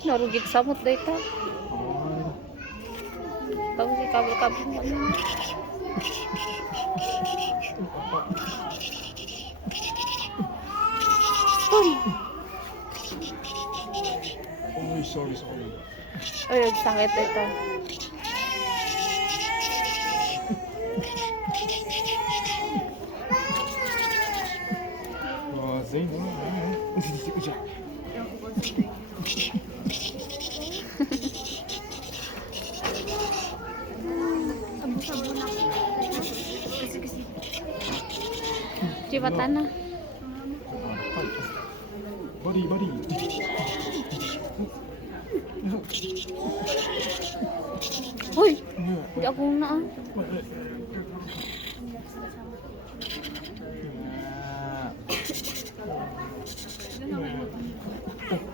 Narugit samot dito. Tapos si kabel-kabel mo. Oh, sorry. Ay, sakit ito. Zayn, hindi ko siya. Cibatan na. Body. Uy! Hindi ako na ah.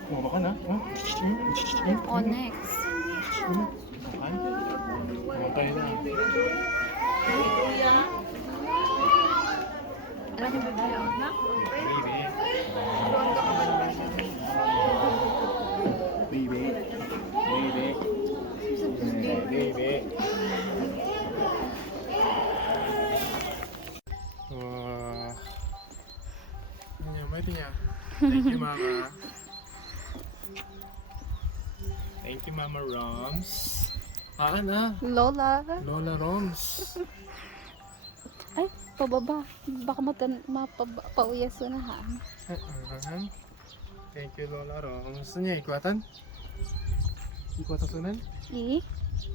Mama ka na? Onyx. Mamatay na. Alam niyo ba yun? Baby. Wah. Nyamai niya. Thank you, Mama. Thank you, Mama Roms. Lola. Lola Roms. Ay, pababa. Baka mapauyaso na ha. Thank you, Lola Roms. Saan niya? Ikwatan? Ikwatan sunan?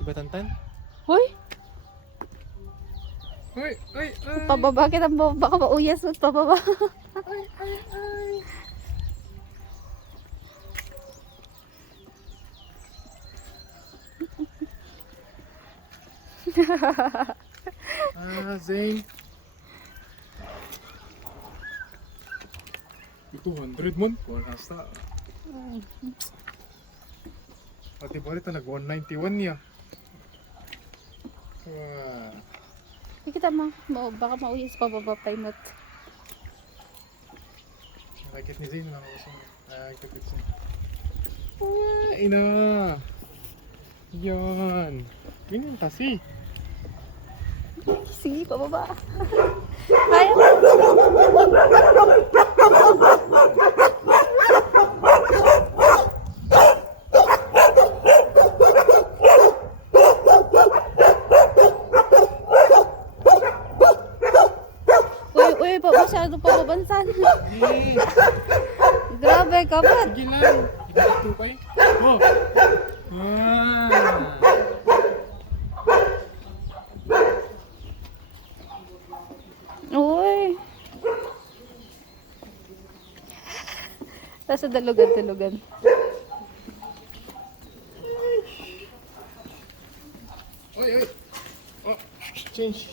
Ibatantan? Hoy! Uy! Pababa kita. Baka mauyas mo. Pababa. Ay! Zayn. 200 mon? Wala sa. Pati balik na nag-191 niya. Wah. Kita mo. Baka mauyas pababa pa yung not. Nakakit ni Zayn. Nakakit siya. Wah, ina. Yan. Ganyan kasi. Sige, pababa. Kaya. Uy, masyado pababansan. Grabe ka ba? Sige lang. Ito pa eh. Oh. Uy. Nasa dalugan. Oy. Oh. Change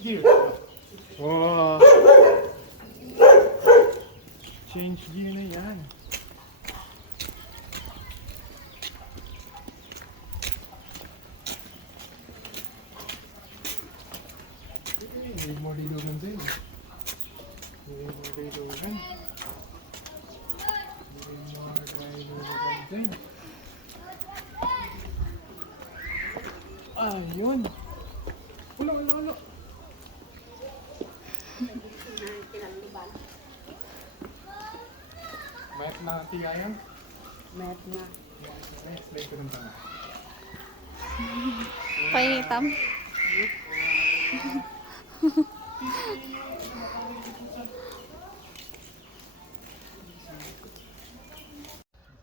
gear. Wow. Change gear na yan. Hindi mo lilugan din. Ayun. Ulo. Mayat na tigayan? Mayat na. Explain ko rin tama. Painitam.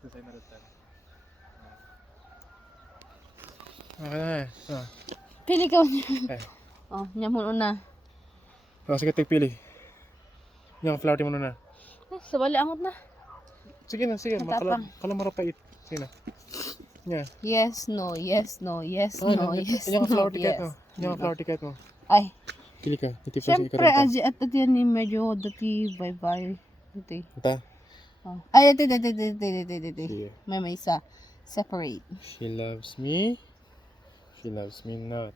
Okay na eh. Pili ka niya. Eh. Oh, niya muna na. Sige, pili. Yung flower mo na. Sabali angot na. Sige na. Matapang. Kalamarapait. Sige na. Yeah. Yes, no. Yes. Yung flower ticket mo. Yung flower ticket mo. Ay. Pili ka. Siyempre, at yan ni medyo dati bye-bye. Dati. Ito. Oh. Ay, ito. Sige. May isa. Separate. She loves me. She loves me not.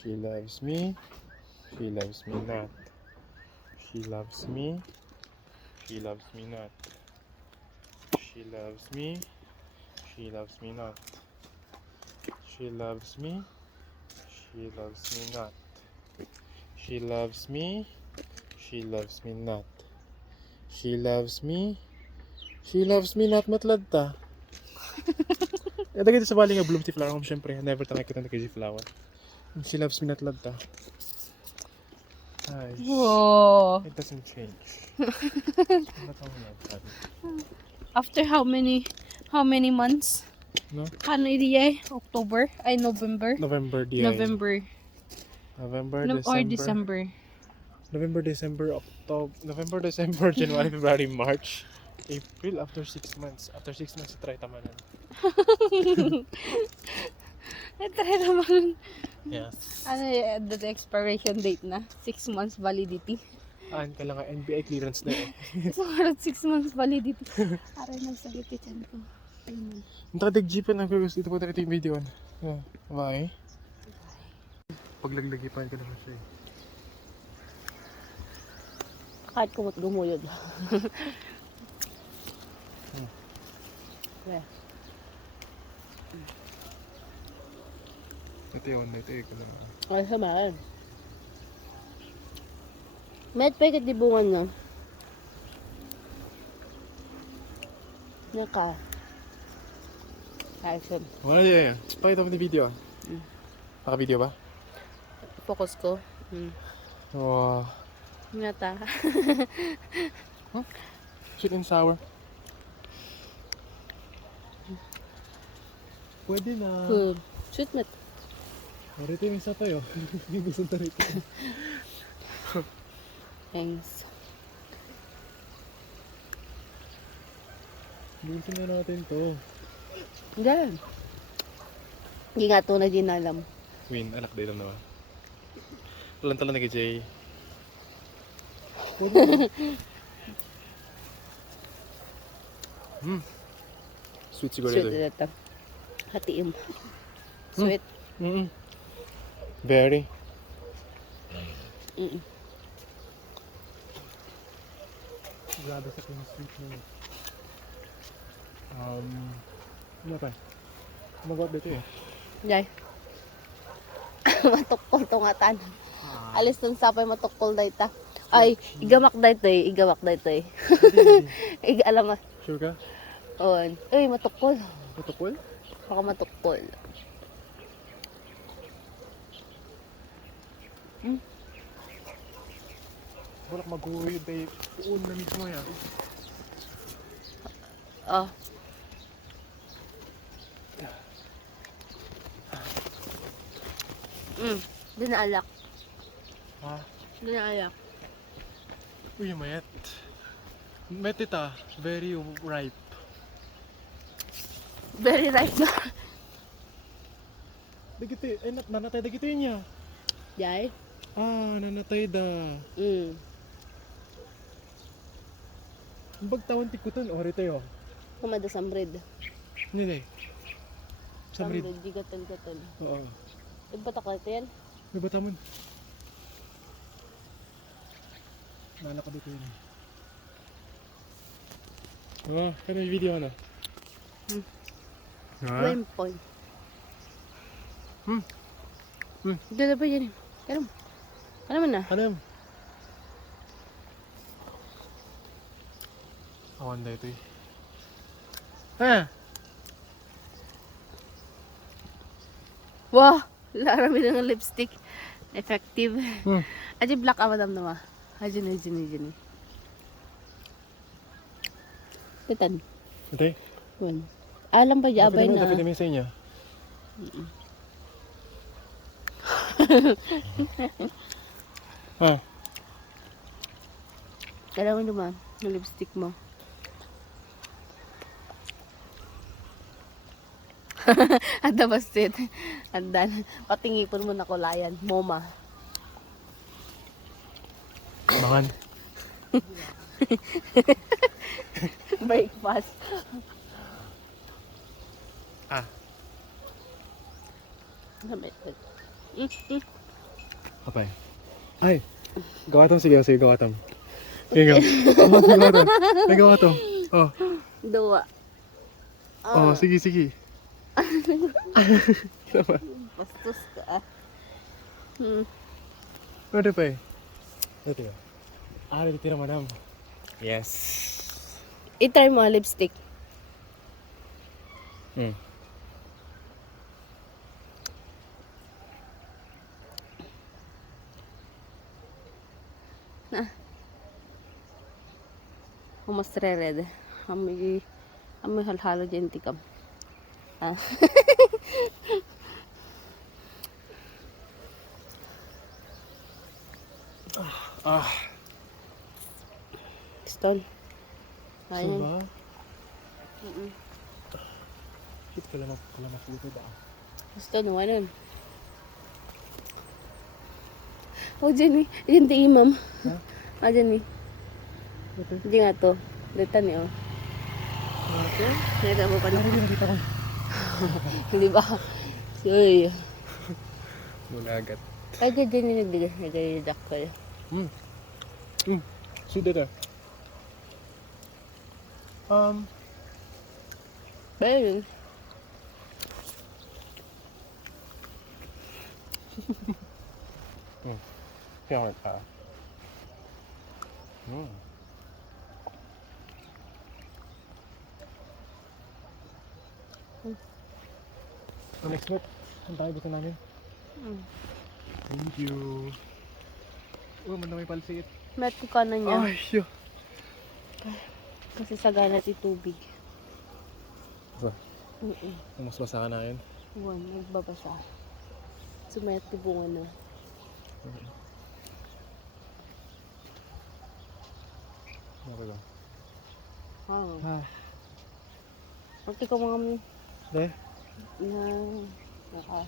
She loves me. She loves me not. She loves me. She loves me not. She loves me. She loves me not. She loves me. She loves me not. She loves me. She loves me not. She loves me. She loves me not matlad ta. Lagay ito sa bali nga bloom tea flower ko syempre. Never ta nakita na kay flower. She loves me not ladta. Ay, Whoa. it doesn't change. After how many months? No? Ano iti October? Ay, November? November, November. November, Or December. December. November, December, October. November, December, January, February, March, April. After 6 months. After 6 months, try tamanan. Try naman. Yes. Ano the expiration date na? 6 months validity. Aan ka lang nga NBI clearance na eh. So, 6 months validity. Aray, nagsagit yung ko. Ayun. Nakadag-jeepan na guys. Ito po tayo yung video. Yeah. Bye. Paglaglagipan ka naman siya eh. Kahit kumot gumuyod. Yeah. Ito yun. Ito yun. Ay, samaan. Met pa ikat dibungan na. Naka. Action. Wala niya yan. Pakita mo yung video. Naka-video ba? Focus ko. Wow. Nata. Sweet and sour. Pwede na. Shoot met. Marito yung isa tayo. Yung gusto na rito. Thanks. Gusto na natin to. Gan. Hindi nga to na ginalam. Win, anak dito na ba? Walang tala na kay Jay. Sweet siguro Sweet ito. ito. Hatiin. Sweet. Very. Grabe sa sweet na yun. Ano pa? Mag-out dito eh. Jay. Matukol to nga tan. Alis ng sapay matukol da ita. Ay, igamak da ito eh. Igamak da ito eh. Alam nga. Sure ka? On. Uy, matukol. Matupol? Baka matukol. Wala ka mag-uwi tayo. Uun na mismo yan. Oh. Dinaalak. Ha? Dinaalak. Uy, mayat. Mayat ita. Very ripe. Very right na. Dagiti. Ay, nanatay dagiti niya. Jay? Nanatay da. Bagtawan tikutan. Ori tayo. Kumada sambred. Hindi. Samrid. Sambred, di gatol-gatol. Oo. Ibatak lang ito yan. May batamon. Nalak ka dito yun. Kano yung video ano? One point. Dala ba yan? Karam. Ano man na? Ano? Awan na ito eh. Wow! Larami ng lipstick. Effective. Aji black amadam na ma. Ajin. Titan. Ito eh. One. Alam ba jabay na? Dapat namin sa inyo. Alam mo naman, yung lipstick mo. Anda basit. Andan. Patingipon mo na kulayan. Moma. Mangan. Breakfast. Lamit. Kapay. Ay! Gawa tom, sige, sige, gawa tom. Sige, gawa. Gawa tom. Ay, gawa tom. Oh, Dua. oh, sige, sige. Bastos ka ah. Ano pa eh? Ito yun. Ah, tira madam. Yes. I-try mo ang lipstick. Hmm. Humas red. Amoy halhalo dyan tikam. Ah. Ah, Stone. Ayun. suba. Shit, kalamak dito ba? Stone, wanon. Oh, dyan eh. Dyan ti imam. Ha? Ah, dyan eh. Ito. Dyan nga to. Dito ni oh. Ito? Nakita mo pa na. Nakita ko. Hindi ba? Uy. Mulagat. Ay, dyan yung nagdidak ko. Suda na. Ba yun? Kaya ka. Next month, ang tayo gusto namin. Thank you. Oh, man na may palsit. Met ko ka na niya. Ay, shoo. Kasi sagana ti tubig. Ba? Mas basa ka na yun. Buwan, nagbabasa. Sumayat ti bunga na. Okay lang. Ah. Pagti ko mga De, naka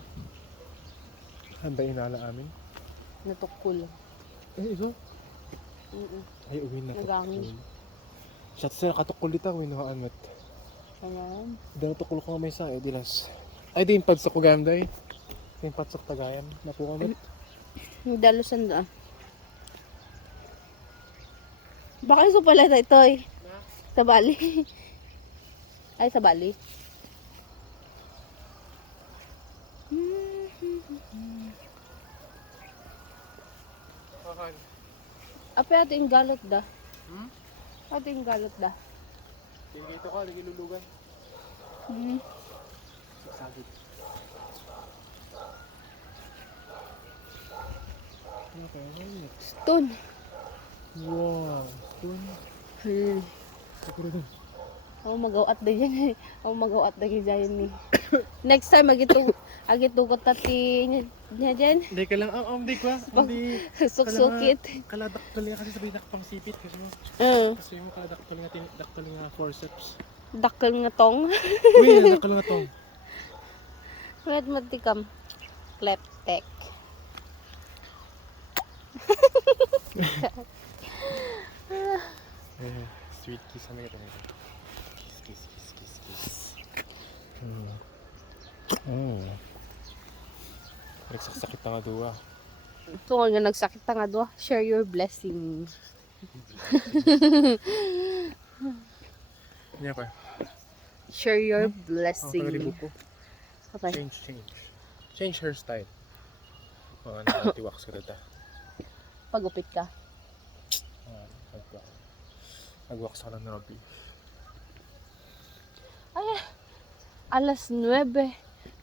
handa inala amin. natukul. Ito? Ay, uwi na. Nagangin. Shot sir, katukul dito. Uwi na ka anmat. Ayan. Dahil tukul ko may sa dilas. Ay, di yung padsok ko gamday. Di yung padsok tagayan. Napo ka mat. Dalusan doon. Baka iso pala ito eh. Sa Bali. Ay, sa Bali. Kakan. Apa ito yung galot da? Ito yung galot da? Tingin ito ka, nagilulugan. Sagit. Okay, Stone. wow. Stone. Sakura doon. Ako magawat na dyan eh. Ako magawat na dyan eh. Next time, agitugot tati niya dyan. Hindi ka lang, hindi ko. Hindi. Suksukit. Kaladak ka lang kasi sabi nakapang sipit. Kasi mo, kasi mo kaladak ka lang forceps. Dakal nga tong. Uy, nadak ka lang ito. Wait, matikam. Kleptek. Sweet kiss na ito. Kiss. Nagsakit na nga duwa. Tungkol nga nagsakit na nga doon. Share your blessing. Niya ka. Share your Ang blessing. pagalibo ko. Okay. Change hairstyle. Mga nakatiwaks ka data. Pagupit ka. Nagwaks ka lang na Robby. Ay, alas 9.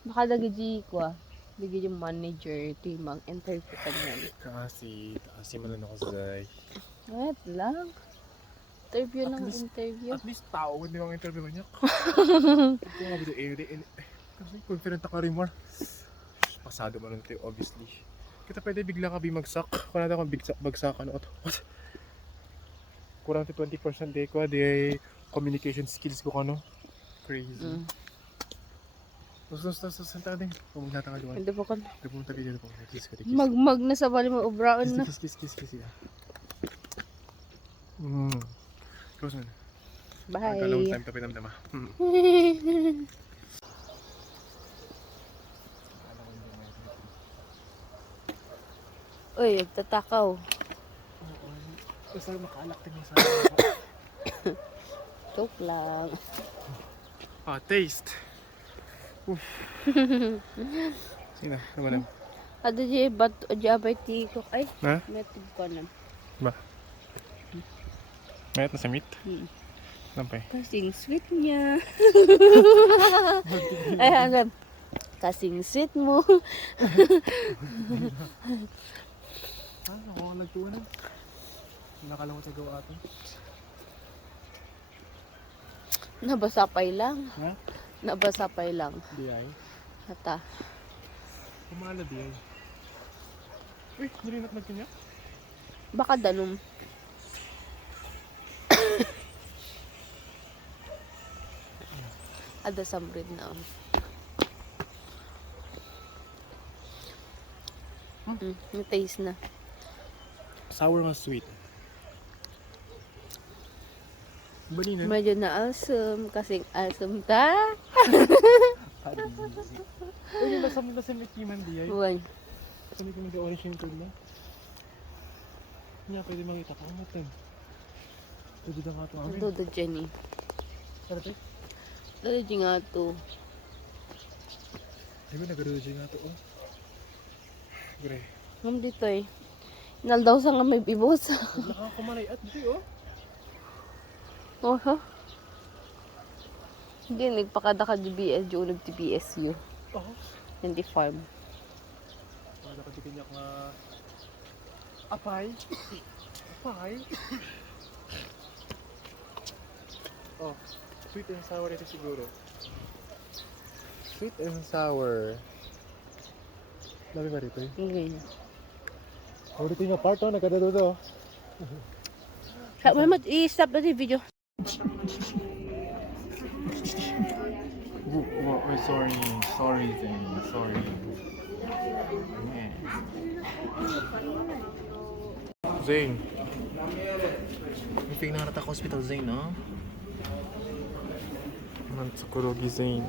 Baka nagiji ko ah. Nagiji yung manager. Ito yung mga interview ka niyan. Kasi malan ako sa day. Wait lang. Interview At lang, least- interview. At least tao, hindi mga interview niya. Ito nga ba ito kasi confident ka rin more. Pasado man ito obviously. Kita pwede bigla ka bimagsak. Kung natin akong bagsak ano ito. What? Kurang to 20% day ko. Di communication skills ko kano. Crazy. Tapos santa din. Huwag natin ka Hindi pa ko. pumunta ka dito po. Kiss ka. Magmag na sa bali mo ubraon na. Kiss. Close mo na. Bye. Long time to pinamdama. Uy, tatakaw. Basta makalaktin yung sa Joke lang. Ah, taste. Uff. Sino? Naman. Ada di bat jabay ti ko ay Ha? metib ko na. Ba? Mayat na sa meat? Lampay. Kasing sweet niya. Ay hanggang kasing sweet mo. Ako ang nagtuunan. Nakalamot sa gawa atin. Nabasapay lang. Ha? Nabasapay lang. Di ay. Hata. Kumala di ay. Uy, nilinat na kanya? Baka danum. Ada sambrid na. May taste na. Sour nga sweet. Balina. Medyo na-awesome. Kasing awesome ta. Uy, yung lasam na sa mikiman di ay. Uwan. Sa mikiman di orange yung tudlo. Nga, pwede makita ka. Ang matag. Pwede na nga ito amin. Dodo Jenny. Tara tayo. Dodo Jenny nga to. Ay ba, nag-roji nga ito oh. Gre. Ngam dito eh. Naldaw sa nga may bibos. Nakakamalay at di oh. Oh, ha? Hindi, nagpakada ka GBS, yung nag-TBSU. Oh. Hindi farm. Wala ka di kanya nga. Apay. Apay. Oh, sweet and sour ito siguro. Sweet and sour. Dami ba rito eh? Okay. Oh, dito yung part oh, nagkadadodo. Mama, i-stop na yung video. Oh, sorry. Sorry, Zane. Sorry. Yeah. Zane. May pinarata ka hospital, Zane, no? Man sa kurogi, Zane.